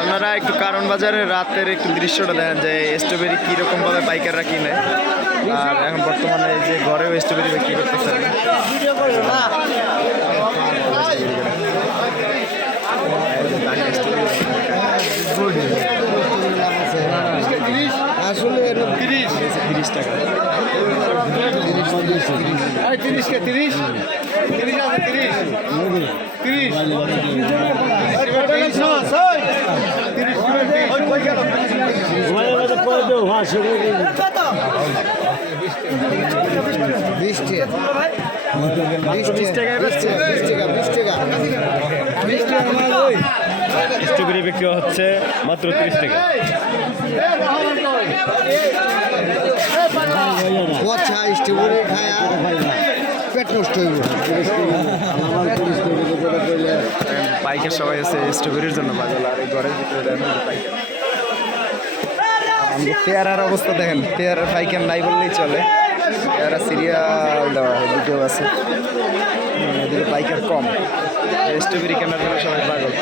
আপনারা একটু কারণ বাজারে রাতের একটু দৃশ্যটা দেখেন যে স্ট্রবেরি কীরকম ভাবে পাইকাররা কিনে আর এখন বর্তমানে যে ঘরেও স্ট্রবেরি বিক্রি করতেছে আসলে তিরিশ তিরিশ টাকা তিরিশ কে তিরিশ তিরিশ তিরিশ তিরিশ বিশ টাকা বিশ টাকা স্ট্রবেরি বিক্রি হচ্ছে মাত্র তিরিশ টাকা পচা স্ট্রবেরি খায়া পেট নষ্ট হইব সবাই আছে স্ট্রবেরির জন্য পাগল আর ঘরের ভিতরে দেখেন যে পাইকার আমাদের পেয়ারার অবস্থা দেখেন পেয়ারার পাইকার নাই বললেই চলে। পেয়ারা সিরিয়াল দেওয়া হয় দুটো আছে। এদিকে পাইকার কম। স্ট্রবেরি কেনার জন্য সবাই পাগল।